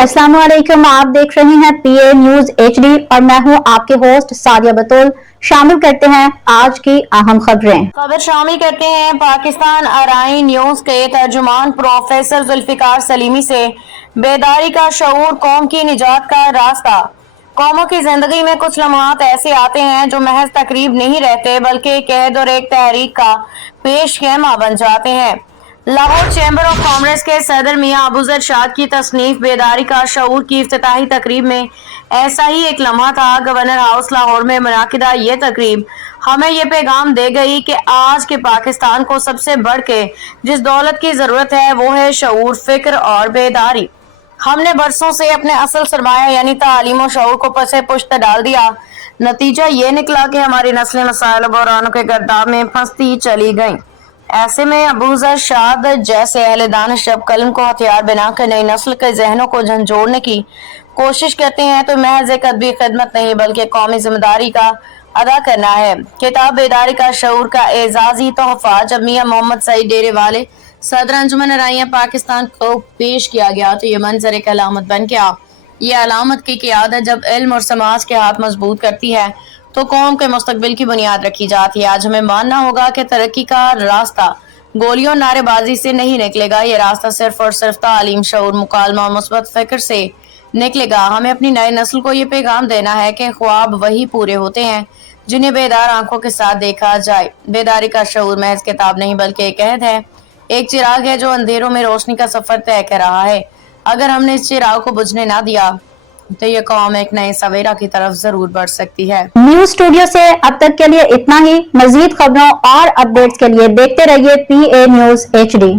अस्सलाम वालेकुम। आप देख रहे हैं पीए न्यूज एचडी और मैं हूं आपके होस्ट सादिया बतूल। शामिल करते हैं आज की अहम खबर शामिल करते हैं पाकिस्तान अराई न्यूज के तर्जुमान प्रोफेसर जुल्फिकार सलीमी से। बेदारी का शऊर कौम की निजात का रास्ता। कौमों की जिंदगी में कुछ लम्हात ऐसे आते हैं जो महज तकरीब नहीं रहते बल्कि एक कहद और एक तहरीक का पेश खेमा बन जाते हैं। लाहौर चैम्बर ऑफ कॉमर्स के सदर मियां अबूजर शाद की तसनीफ बेदारी का शऊर की इफ्तिताही तकरीब में ऐसा ही एक लम्हा था। गवर्नर हाउस लाहौर में मुनाकिदा ये तकरीब हमें ये पैगाम दे गई कि आज के पाकिस्तान को सबसे बढ़ के जिस दौलत की जरूरत है वो है शऊर, फिक्र और बेदारी। हमने बरसों से अपने असल सरमाया यानी तालीम और शऊर को पसे पुश्त डाल दिया। नतीजा ये निकला कि हमारी नस्लें मसाइल बहरानों के गर्दाब में फंसती चली गईं। ऐसे में अबूजर शाद जैसे अहले दानिश जब कलम को हथियार बनाकर नई नस्ल के जहनों को झंझोड़ने की कोशिश करते हैं तो महज एक अदबी खिदमत नहीं बल्कि कौमी जिम्मेदारी का अदा करना है। किताब बेदारी का शऊर का एजाजी तोहफा जब मियां मोहम्मद सईद डेरे वाले सदर अंजुमन अराइया पाकिस्तान को पेश किया गया तो ये मंजर एक अलामत बन गया। ये अलामत की क़ियादत जब इल्म और समाज के हाथ मजबूत करती है तो कौम के मुस्तकबिल की बुनियाद रखी जाती है। आज हमें मानना होगा कि तरक्की का रास्ता गोलियों नारेबाजी से नहीं निकलेगा। ये रास्ता सिर्फ और सिर्फ तालीम, शऊर, मुकालमा और मुस्बत फिक्र से निकलेगा। हमें अपनी नई नस्ल को ये पैगाम देना है कि ख्वाब वही पूरे होते हैं जिन्हें बेदार आंखों के साथ देखा जाए। बेदारी का शऊर महज किताब नहीं बल्कि एक अहद है, एक चिराग है जो अंधेरों में रोशनी का सफर तय कर रहा है। अगर हमने इस चिराग को बुझने ना दिया तो ये कौम एक नए सवेरा की तरफ जरूर बढ़ सकती है। न्यूज स्टूडियो से अब तक के लिए इतना ही। मजीद खबरों और अपडेट्स के लिए देखते रहिए पीए न्यूज एचडी।